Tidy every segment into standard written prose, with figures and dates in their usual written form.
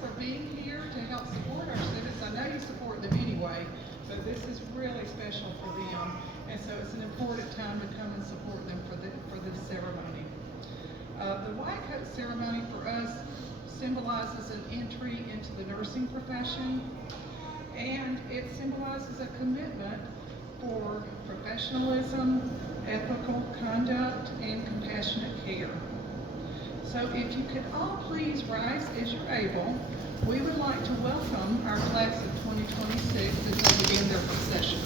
for being here to help support our students. I know you support them anyway, but this is really special for them. And so it's an important time to come and support them for the ceremony. The white coat ceremony for us symbolizes an entry into the nursing profession, and it symbolizes a commitment for professionalism, ethical conduct, and compassionate care. So if you could all please rise as you're able, we would like to welcome our class of 2026 as they begin their procession.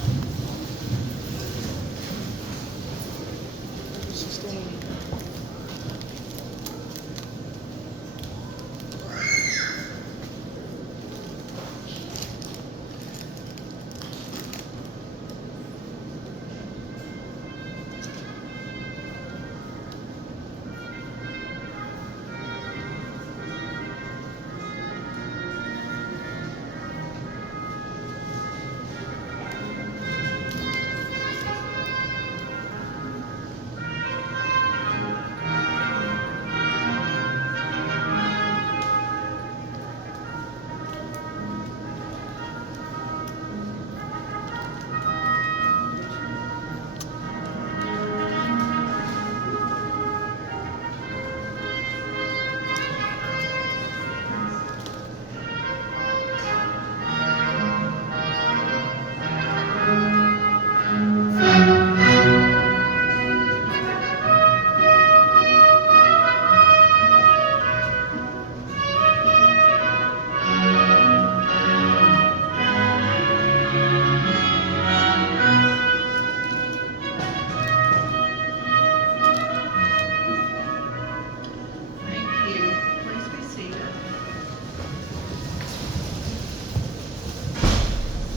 Please be seated.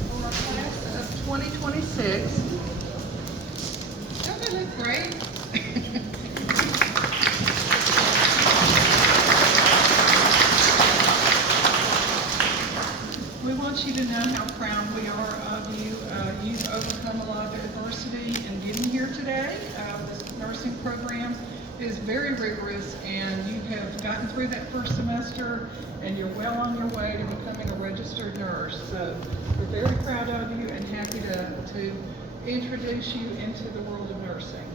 For our class of 2026, don't they look great? We want you to know how proud we are of you. You've overcome a lot of adversity in getting here today. This nursing program is very rigorous, and you have gotten through that first semester, and you're well on your way to becoming a registered nurse. So we're very proud of you and happy to introduce you into the world of nursing.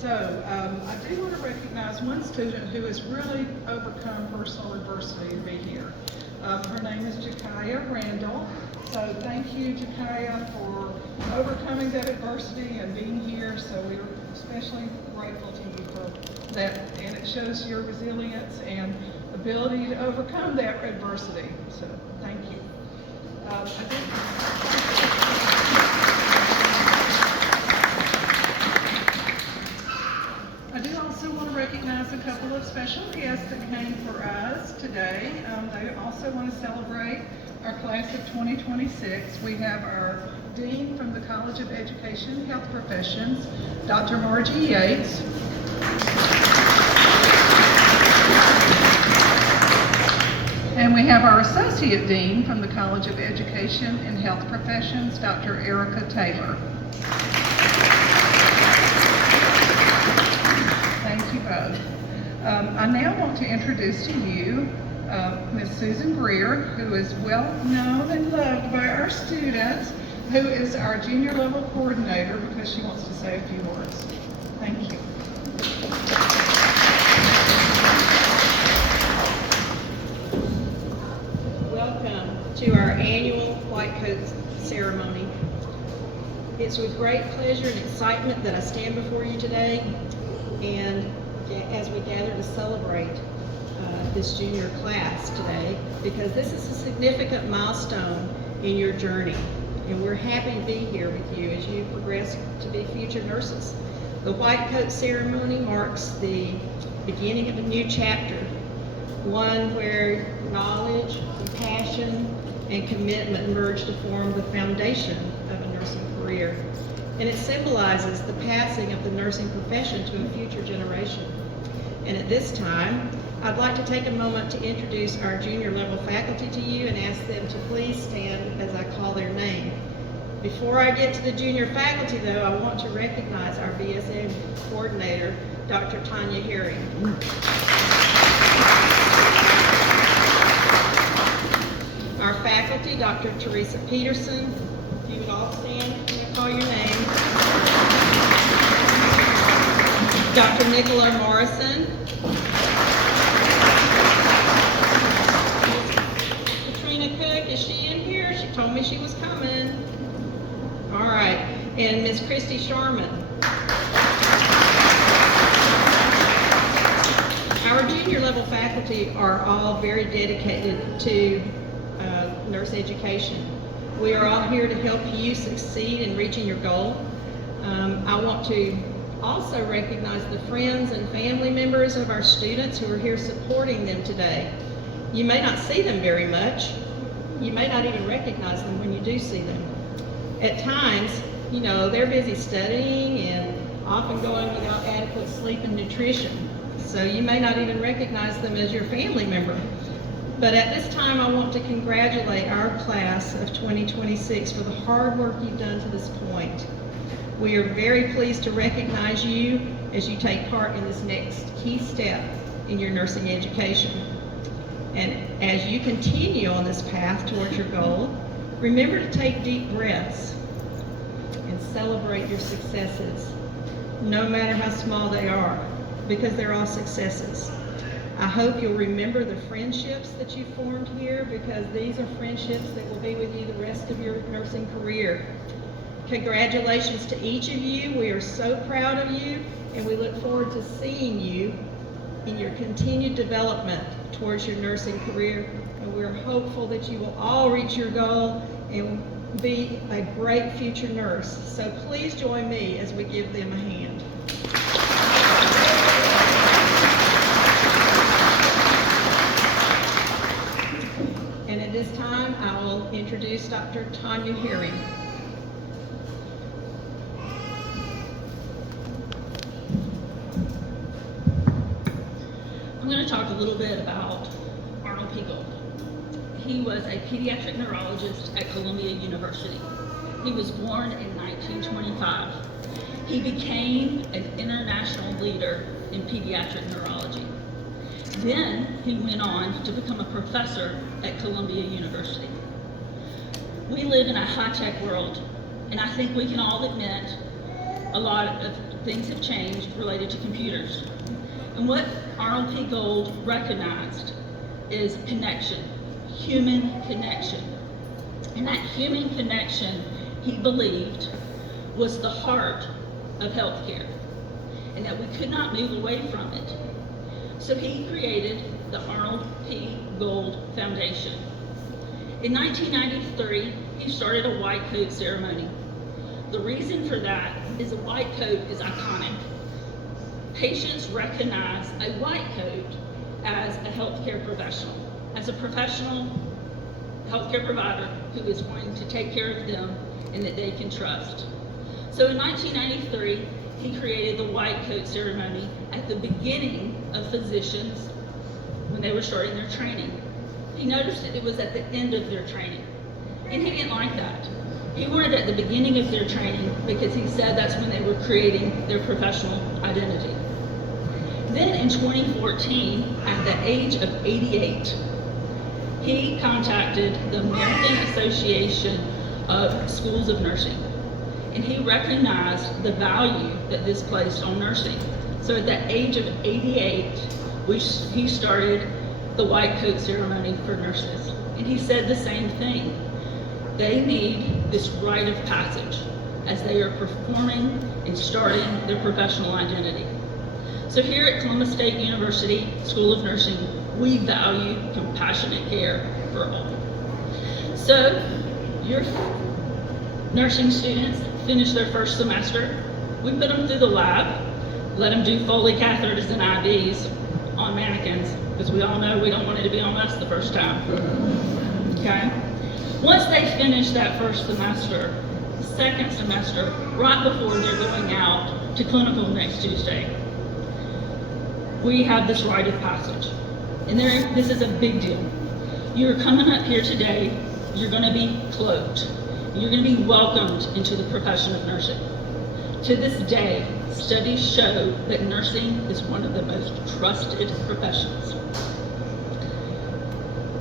So I do want to recognize one student who has really overcome personal adversity to be here. Her name is Jakaya Randall. So thank you, Jakaya, for overcoming that adversity and being here. So we're especially grateful to you for that. And it shows your resilience and ability to overcome that adversity. So thank you. I do also want to recognize a couple of special guests that came for us today. They also want to celebrate our class of 2026. We have our Dean from the College of Education and Health Professions, Dr. Margie Yates. And we have our Associate Dean from the College of Education and Health Professions, Dr. Erica Taylor. Thank you both. I now want to introduce to you Ms. Susan Greer, who is well known and loved by our students, who is our junior level coordinator, because she wants to say a few words. Thank you. Welcome to our annual White Coat ceremony. It's with great pleasure and excitement that I stand before you today, and as we gather to celebrate this junior class today, because this is a significant milestone in your journey, and we're happy to be here with you as you progress to be future nurses. The White Coat ceremony marks the beginning of a new chapter, one where knowledge, compassion, and commitment merge to form the foundation of a nursing career. And it symbolizes the passing of the nursing profession to a future generation. And at this time, I'd like to take a moment to introduce our junior level faculty to you and ask them to please stand as I call their name. Before I get to the junior faculty, though, I want to recognize our BSN coordinator, Dr. Tanya Herring. Teresa Peterson. If you would all stand, I'm going to call your name. Dr. Nicola Morrison. Katrina Cook, is she in here? She told me she was coming. All right. And Miss Christy Sharman. Our junior level faculty are all very dedicated to nurse education. We are all here to help you succeed in reaching your goal. I want to also recognize the friends and family members of our students who are here supporting them today. You may not see them very much. You may not even recognize them when you do see them. At times, you know, they're busy studying and often going without adequate sleep and nutrition. So you may not even recognize them as your family member. But at this time, I want to congratulate our class of 2026 for the hard work you've done to this point. We are very pleased to recognize you as you take part in this next key step in your nursing education. And as you continue on this path towards your goal, remember to take deep breaths and celebrate your successes, no matter how small they are, because they're all successes. I hope you'll remember the friendships that you formed here, because these are friendships that will be with you the rest of your nursing career. Congratulations to each of you. We are so proud of you, and we look forward to seeing you in your continued development towards your nursing career. And we're hopeful that you will all reach your goal and be a great future nurse. So please join me as we give them a hand. And at this time, I will introduce Dr. Tanya Herring. I'm going to talk a little bit about Arnold P. Gold. He was a pediatric neurologist at Columbia University. He was born in 1925. He became an international leader in pediatric neurology. Then he went on to become a professor at Columbia University. We live in a high-tech world, and I think we can all admit a lot of things have changed related to computers. And what Arnold P. Gold recognized is connection, human connection. And that human connection, he believed, was the heart of healthcare, and that we could not move away from it. So he created the Arnold P. Gold Foundation. In 1993, he started a white coat ceremony. The reason for that is a white coat is iconic. Patients recognize a white coat as a healthcare professional, as a professional healthcare provider who is going to take care of them and that they can trust. So in 1993, he created the white coat ceremony at the beginning of physicians when they were starting their training. He noticed that it was at the end of their training, and he didn't like that. He wanted it at the beginning of their training because he said that's when they were creating their professional identity. Then in 2014, at the age of 88, he contacted the American Association of Schools of Nursing, and he recognized the value that this placed on nursing. So at the age of 88, he started the white coat ceremony for nurses. And he said the same thing. They need this rite of passage as they are performing and starting their professional identity. So here at Columbus State University School of Nursing, we value compassionate care for all. So your nursing students finish their first semester. We put them through the lab, let them do Foley catheters and IVs on mannequins, because we all know we don't want it to be on us the first time. Okay? Once they finish that first semester, the second semester, right before they're going out to clinical next Tuesday, we have this rite of passage. And this is a big deal. You're coming up here today, you're going to be cloaked. You're going to be welcomed into the profession of nursing. To this day, studies show that nursing is one of the most trusted professions.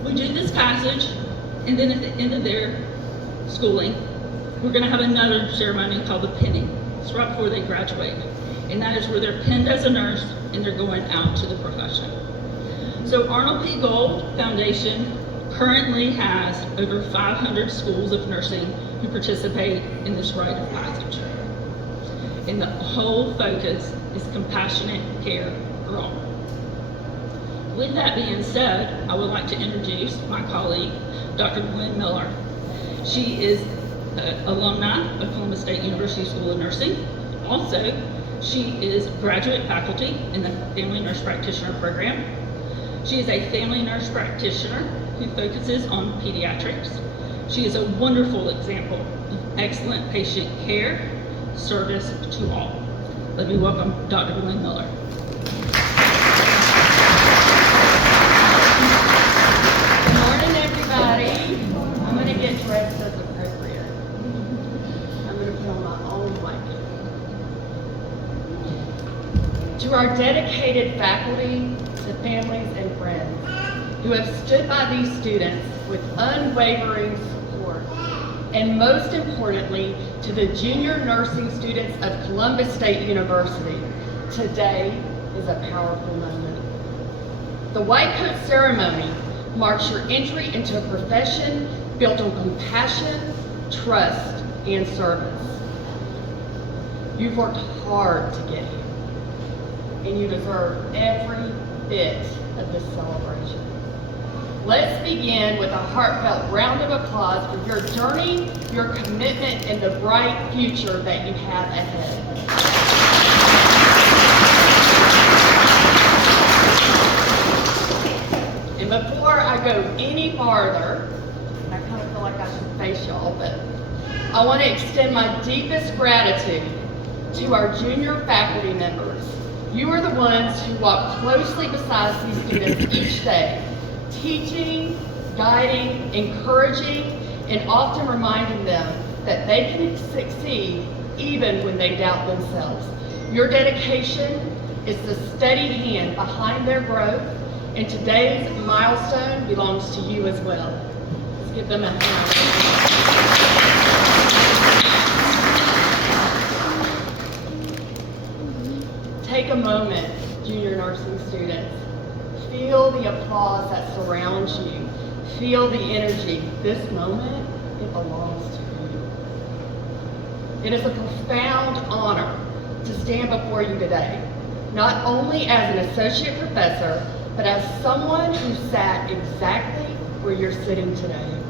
We do this passage, and then at the end of their schooling, we're going to have another ceremony called the pinning. It's right before they graduate. And that is where they're pinned as a nurse and they're going out to the profession. So Arnold P. Gold Foundation currently has over 500 schools of nursing who participate in this rite of passage. And the whole focus is compassionate care for all. With that being said, I would like to introduce my colleague, Dr. Gwen Miller. She is an alumni of Columbus State University School of Nursing. Also, she is graduate faculty in the Family Nurse Practitioner program. She is a family nurse practitioner who focuses on pediatrics. She is a wonderful example of excellent patient care, service to all. Let me welcome Dr. Gwen Miller. Good morning, everybody. I'm going to get dressed as appropriate. I'm going to put on my own blanket. To our dedicated faculty, to families and friends who have stood by these students with unwavering support, and most importantly, to the junior nursing students of Columbus State University, today is a powerful moment. The White Coat Ceremony marks your entry into a profession built on compassion, trust, and service. You've worked hard to get here, and you deserve every bit of this celebration. Let's begin with a heartfelt round of applause for your journey, your commitment, and the bright future that you have ahead. And before I go any farther, and I kind of feel like I should face y'all, but I want to extend my deepest gratitude to our junior faculty members. You are the ones who walk closely beside these students each day, teaching, guiding, encouraging, and often reminding them that they can succeed even when they doubt themselves. Your dedication is the steady hand behind their growth, and today's milestone belongs to you as well. Let's give them a hand. Take a moment, junior nursing students. Feel the applause that surrounds you. Feel the energy. This moment, it belongs to you. It is a profound honor to stand before you today, not only as an associate professor, but as someone who sat exactly where you're sitting today.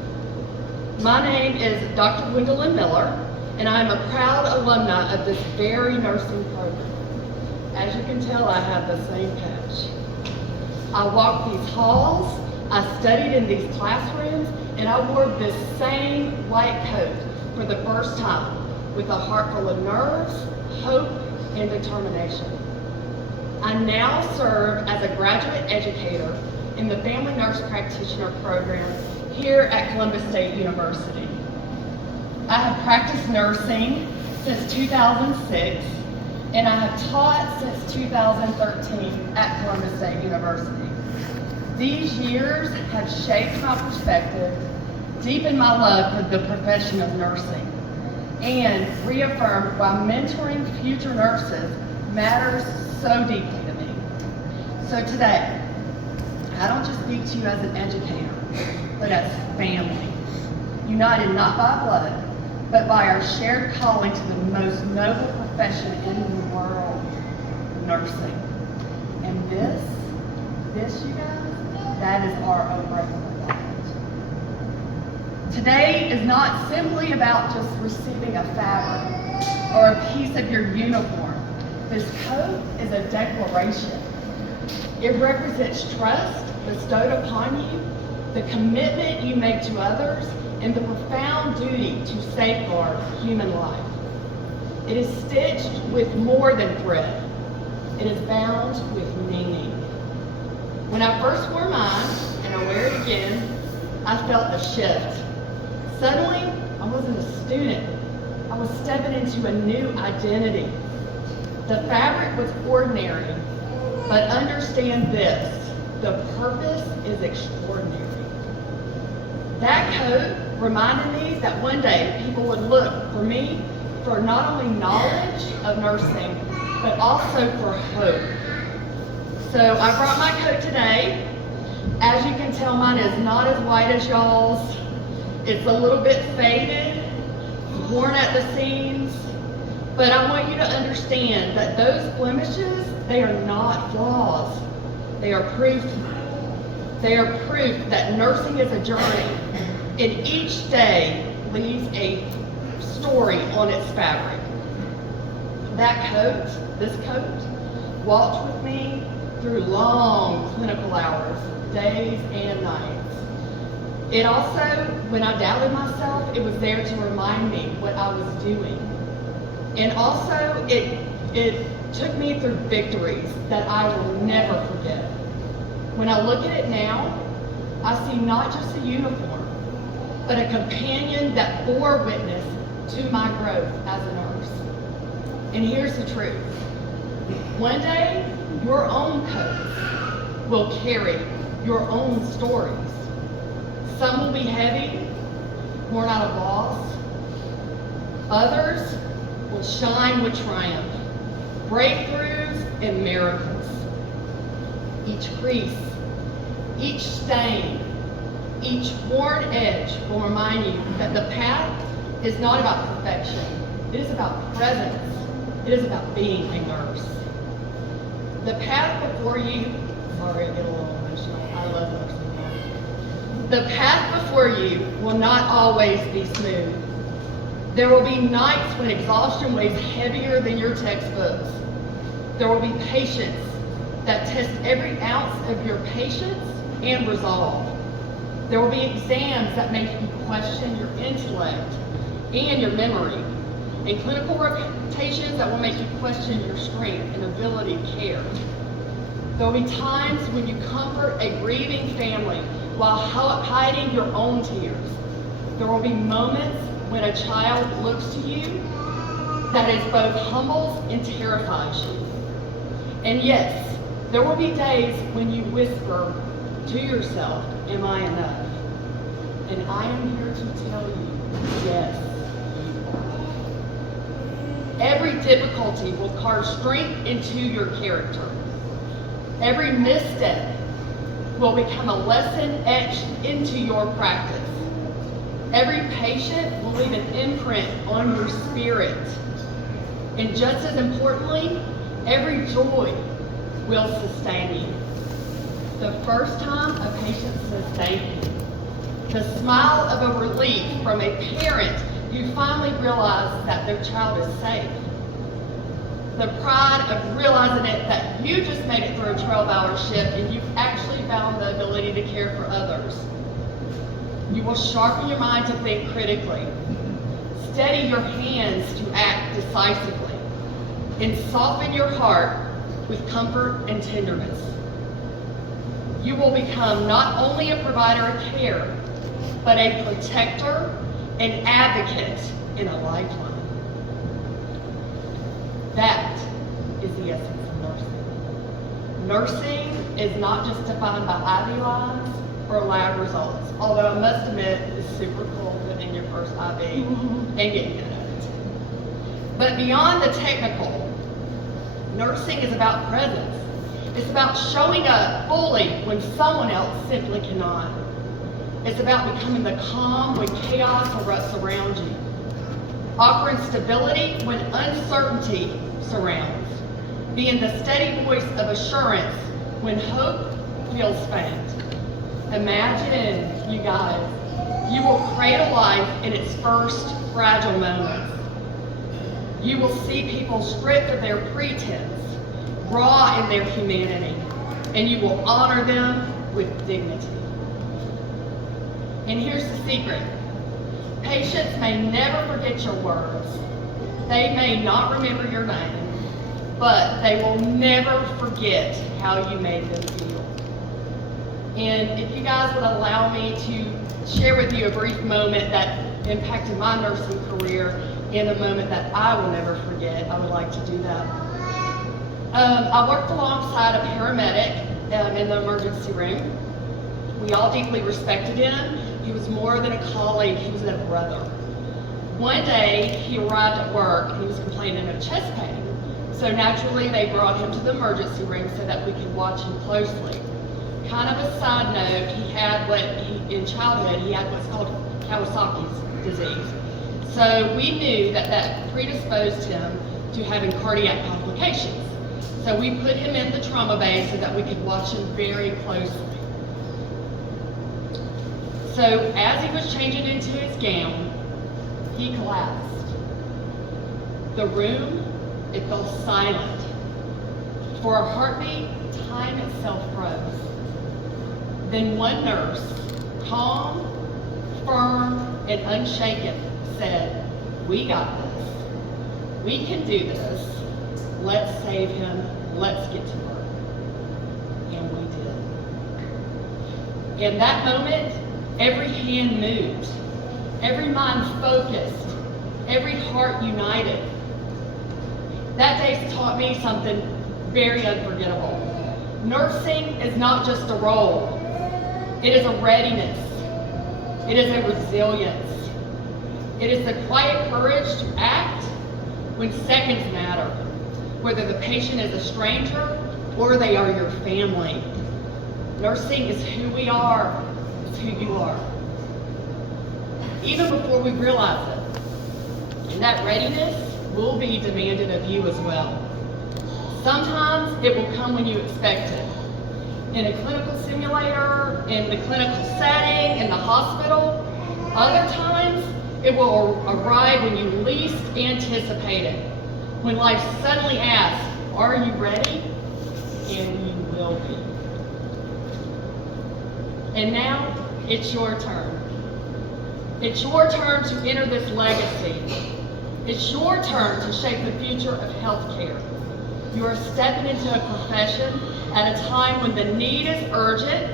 My name is Dr. Gwendolyn Miller, and I am a proud alumni of this very nursing program. As you can tell, I have the same patch. I walked these halls, I studied in these classrooms, and I wore this same white coat for the first time with a heart full of nerves, hope, and determination. I now serve as a graduate educator in the Family Nurse Practitioner program here at Columbus State University. I have practiced nursing since 2006, and I have taught since 2013 at Columbus State University. These years have shaped my perspective, deepened my love for the profession of nursing, and reaffirmed why mentoring future nurses matters so deeply to me. So today, I don't just speak to you as an educator, but as family, united not by blood, but by our shared calling to the most noble profession in the world, nursing. And this, you guys, that is our unbreakable bond. Today is not simply about just receiving a fabric or a piece of your uniform. This coat is a declaration. It represents trust bestowed upon you, the commitment you make to others, and the profound duty to safeguard human life. It is stitched with more than thread. It is bound with meaning. When I first wore mine, and I wear it again, I felt a shift. Suddenly, I wasn't a student. I was stepping into a new identity. The fabric was ordinary, but understand this, the purpose is extraordinary. That coat reminded me that one day people would look for me for not only knowledge of nursing, but also for hope. So I brought my coat today. As you can tell, mine is not as white as y'all's. It's a little bit faded, worn at the seams, but I want you to understand that those blemishes, they are not flaws. They are proof. They are proof that nursing is a journey, and each day leaves a story on its fabric. That coat, this coat, walked with me through long clinical hours, days and nights. It also, when I doubted myself, it was there to remind me what I was doing. And also, it took me through victories that I will never forget. When I look at it now, I see not just a uniform, but a companion that bore witness to my growth as a nurse. And here's the truth. One day, your own coats will carry your own stories. Some will be heavy, worn out of loss. Others will shine with triumph, breakthroughs and miracles. Each crease, each stain, each worn edge will remind you that the path is not about perfection. It is about presence. It is about being a nurse. The path before you, sorry, I get a little emotional. I love nursing. The path before you will not always be smooth. There will be nights when exhaustion weighs heavier than your textbooks. There will be patience that tests every ounce of your patience and resolve. There will be exams that make you question your intellect and your memory, and clinical rotations that will make you question your strength and ability to care. There will be times when you comfort a grieving family while hiding your own tears. There will be moments when a child looks to you that is both humbles and terrifies you. And yes, there will be days when you whisper to yourself, am I enough? And I am here to tell you, yes, you are. Every difficulty will carve strength into your character. Every misstep will become a lesson etched into your practice. Every patient will leave an imprint on your spirit. And just as importantly, every joy will sustain you. The first time a patient says thank you, the smile of a relief from a parent who finally realizes that their child is safe, the pride of realizing it that you just made it through a 12-hour shift and you've actually found the ability to care for others. You will sharpen your mind to think critically, steady your hands to act decisively, and soften your heart with comfort and tenderness. You will become not only a provider of care, but a protector and advocate in a lifeline. That is the essence of nursing. Nursing is not just defined by Ivy lines or lab results, although I must admit it's super cool putting your first IV and getting good at it. But beyond the technical, nursing is about presence. It's about showing up fully when someone else simply cannot. It's about becoming the calm when chaos erupts around you, offering stability when uncertainty surrounds, being the steady voice of assurance when hope feels faint. Imagine, you guys, you will cradle life in its first fragile moments. You will see people stripped of their pretense, raw in their humanity, and you will honor them with dignity. And here's the secret. Patients may never forget your words. They may not remember your name, but they will never forget how you made them feel. And if you guys would allow me to share with you a brief moment that impacted my nursing career and a moment that I will never forget, I would like to do that. I worked alongside a paramedic in the emergency room. We all deeply respected him He was more than a colleague, he was a brother. One day, he arrived at work and he was complaining of chest pain. So naturally, they brought him to the emergency room so that we could watch him closely. Kind of a side note, in childhood, he had what's called Kawasaki's disease. So we knew that predisposed him to having cardiac complications. So we put him in the trauma bay so that we could watch him very closely. So as he was changing into his gown, he collapsed. The room, it fell silent. For a heartbeat, time itself froze. Then one nurse, calm, firm, and unshaken, said, "We got this. We can do this. Let's save him. Let's get to work." And we did. In that moment, every hand moved, every mind focused, every heart united. That day taught me something very unforgettable. Nursing is not just a role. It is a readiness. It is a resilience. It is the quiet courage to act when seconds matter, whether the patient is a stranger or they are your family. Nursing is who we are. It's who you are. Even before we realize it. And that readiness will be demanded of you as well. Sometimes it will come when you expect it. In a clinical simulator, in the clinical setting, in the hospital. Other times, it will arrive when you least anticipate it. When life suddenly asks, "Are you ready?" And you will be. And now, it's your turn. It's your turn to enter this legacy. It's your turn to shape the future of healthcare. You are stepping into a profession at a time when the need is urgent,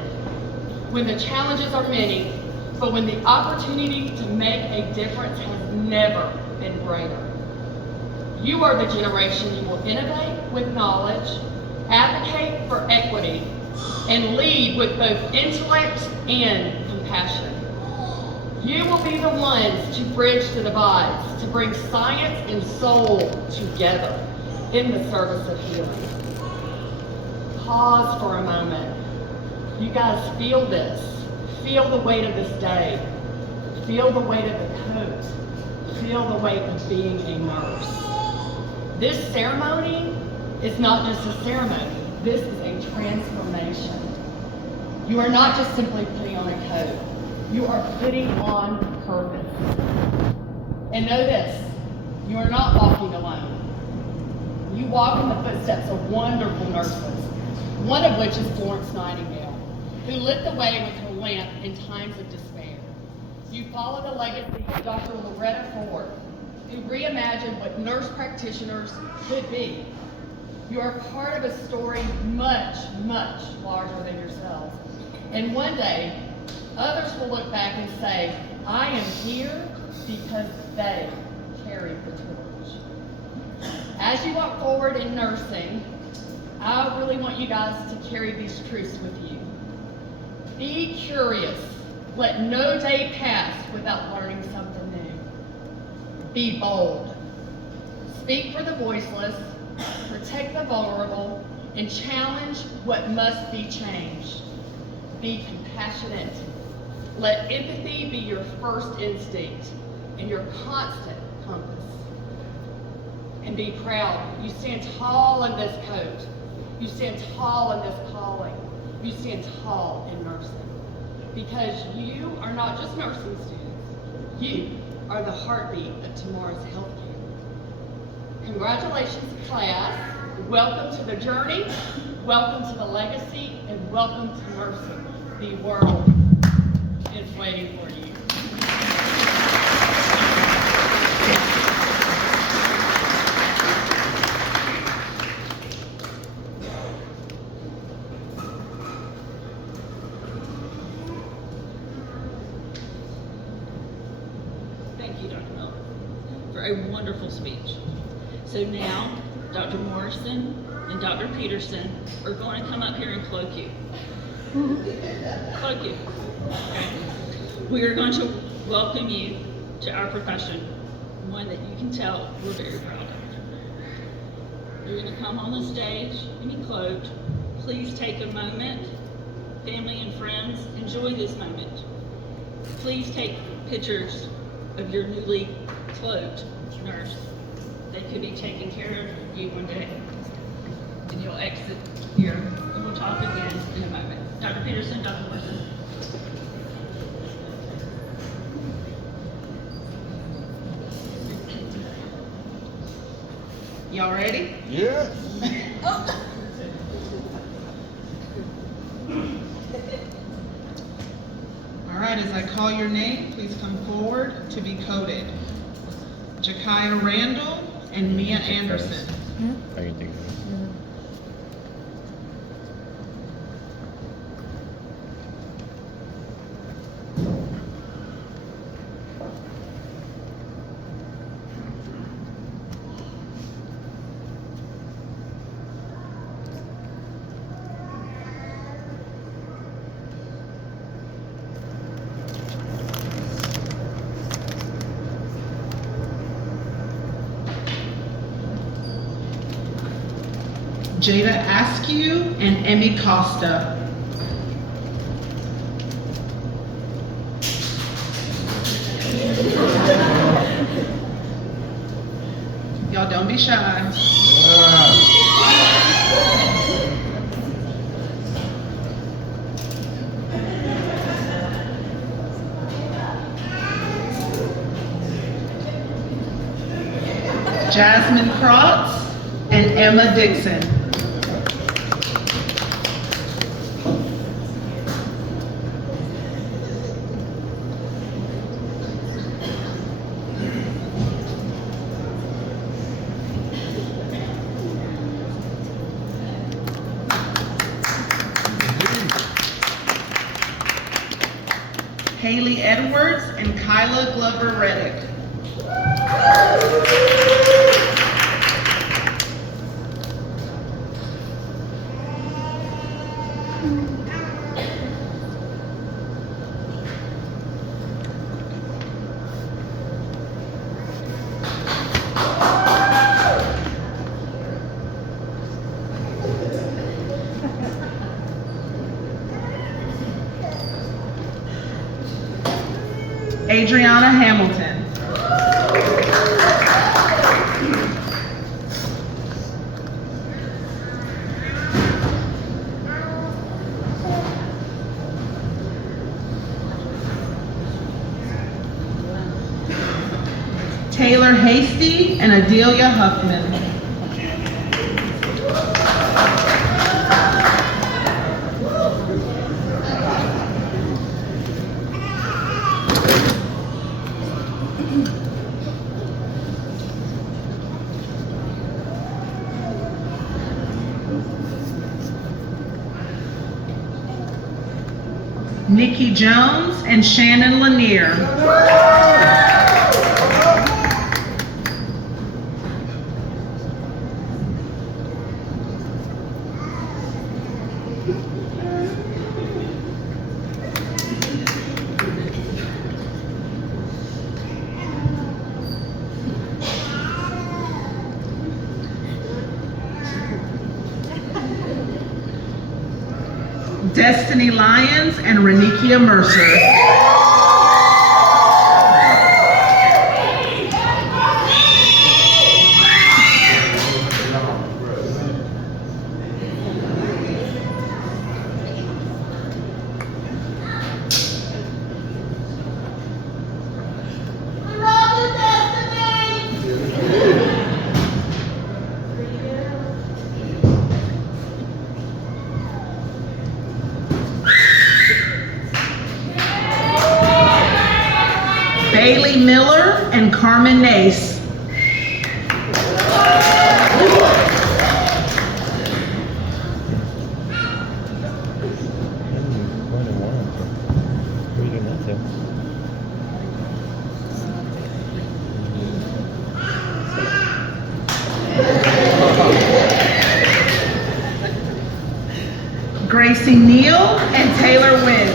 when the challenges are many, but when the opportunity to make a difference has never been greater. You are the generation who will innovate with knowledge, advocate for equity, and lead with both intellect and compassion. You will be the ones to bridge the divides, to bring science and soul together in the service of healing. Pause for a moment. You guys feel this. Feel the weight of this day. Feel the weight of the coat. Feel the weight of being a nurse. This ceremony is not just a ceremony. This is a transformation. You are not just simply putting on a coat. You are putting on purpose. And know this, you are not walking alone. You walk in the footsteps of wonderful nurses, one of which is Florence Nightingale, who lit the way with her lamp in times of despair. You follow the legacy of Dr. Loretta Ford, who reimagined what nurse practitioners could be. You are part of a story much, much larger than yourselves. And one day, others will look back and say, "I am here because they carried the torch." As you walk forward in nursing, I really want you guys to carry these truths with you. Be curious. Let no day pass without learning something new. Be bold. Speak for the voiceless, protect the vulnerable, and challenge what must be changed. Be compassionate. Let empathy be your first instinct and your constant compass. And be proud. You stand tall in this coat. You stand tall in this calling. You stand tall in nursing. Because you are not just nursing students. You are the heartbeat of tomorrow's healthcare. Congratulations, class. Welcome to the journey. Welcome to the legacy. And welcome to nursing. The world is waiting for you. Thank you, Dr. Miller, for a wonderful speech. So now, Dr. Morrison and Dr. Peterson are going to come up here and cloak you. Cloak you. Okay. We are going to welcome you to our profession, one that you can tell we're very proud of. You're going to come on the stage and be clothed. Please take a moment. Family and friends, enjoy this moment. Please take pictures of your newly clothed nurse. They could be taking care of you one day. And you'll exit here, and we'll talk again in a moment. Dr. Peterson, Dr. Wilson. Y'all ready? Yeah. All right, as I call your name, please come forward to be coded. Jakaya Randall and Mia Anderson. I can think of it. Jada Askew and Emmy Costa. Y'all don't be shy. Jasmine Krotz and Emma Dixon. Haley Edwards and Kyla Glover Reddick. Adriana Hamilton. Taylor Hasty and Adelia Huffman. Nikki Jones and Shannon Lanier. Destiny Lyons and Renikia Mercer. Bailey Miller and Carmen Nace. Gracie Neal and Taylor Wynn.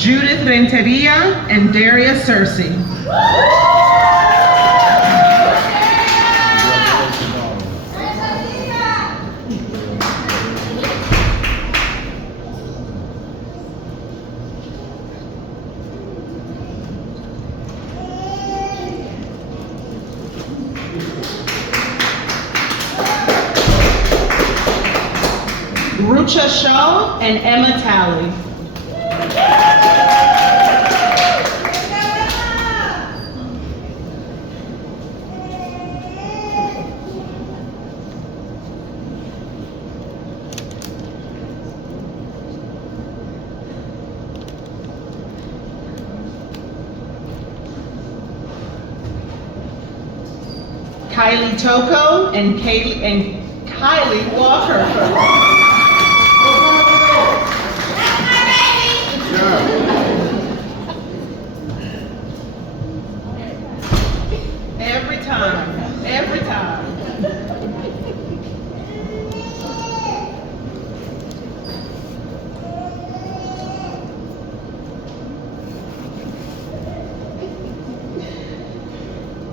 Judith Renteria and Daria Cersei. Rucha Shaw and Emma Talley. Kylie Toko and Kylie Walker. Every time, every time.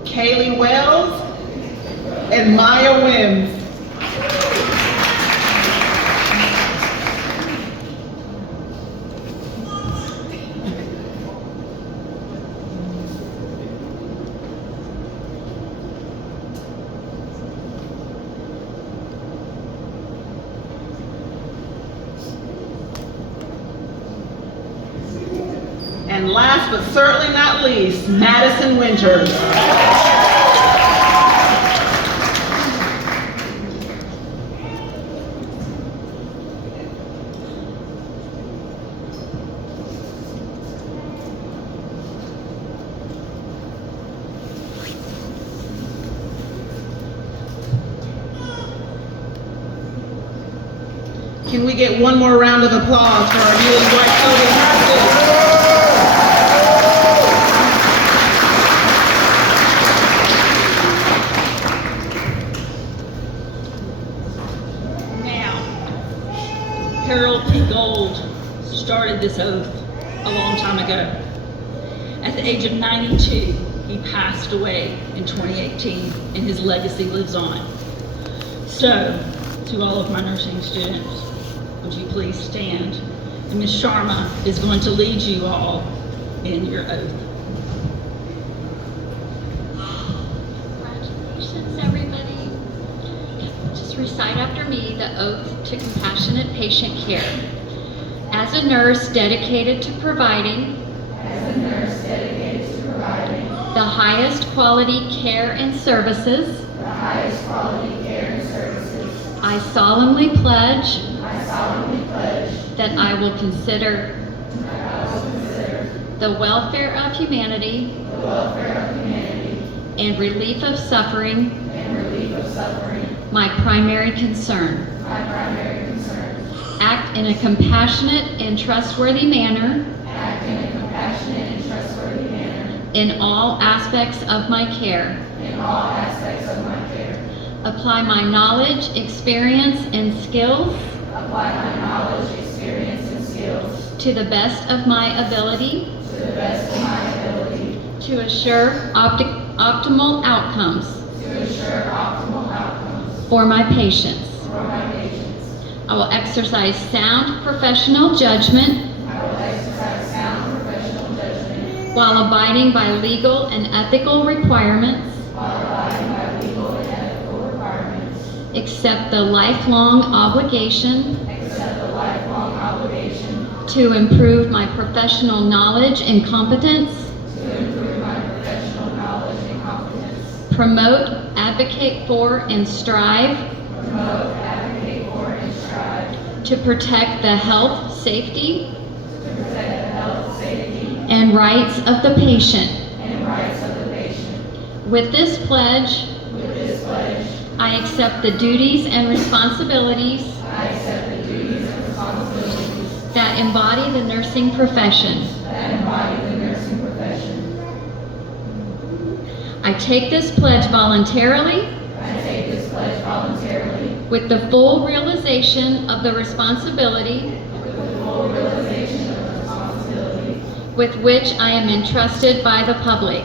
Kaylee Wells and Maya Wims. And last but certainly not least, Madison Winters. Can we get one more round of applause for our newly white-coated nurses? Harold P. Gold started this oath a long time ago. At the age of 92, he passed away in 2018, and his legacy lives on. So, to all of my nursing students, would you please stand? And Ms. Sharma is going to lead you all in your oath. Congratulations, everybody. Just recite after me the oath to compassionate patient care. As a nurse dedicated to providing the highest quality care and services, I solemnly pledge that I will consider the welfare of humanity and relief of suffering my primary concern. Act in a compassionate and trustworthy manner in all aspects of my care. Apply my knowledge, experience, and skills to the best of my ability to assure optimal outcomes for my patients. I will exercise sound professional judgment while abiding by legal and ethical requirements, accept the lifelong obligation to improve my professional knowledge and competence, promote, advocate for, and strive to protect the health, safety, and rights of the patient. With this pledge, I accept the duties and responsibilities that embody the nursing profession. I take this pledge voluntarily with the full realization of the responsibility with which I am entrusted by the public.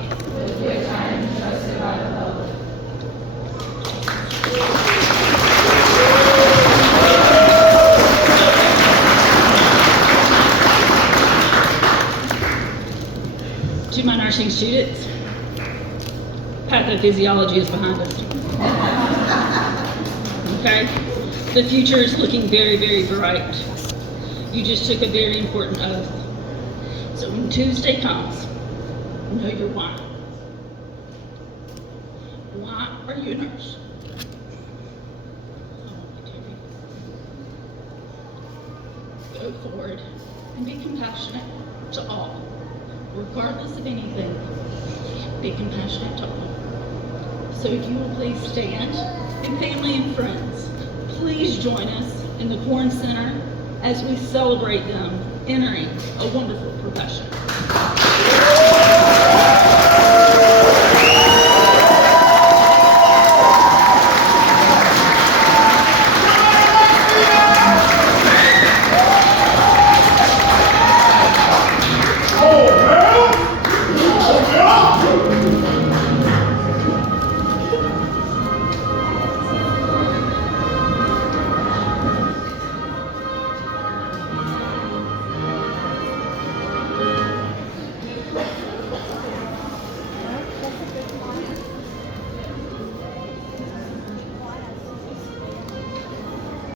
To my nursing students, pathophysiology is behind us. Okay? The future is looking very, very bright. You just took a very important oath. So when Tuesday comes, know your why. Why are you a nurse? I want you to go forward and be compassionate to all. Regardless of anything, be compassionate to all. So if you will please stand, and family and friends, please join us in the Corn Center as we celebrate them entering a wonderful profession.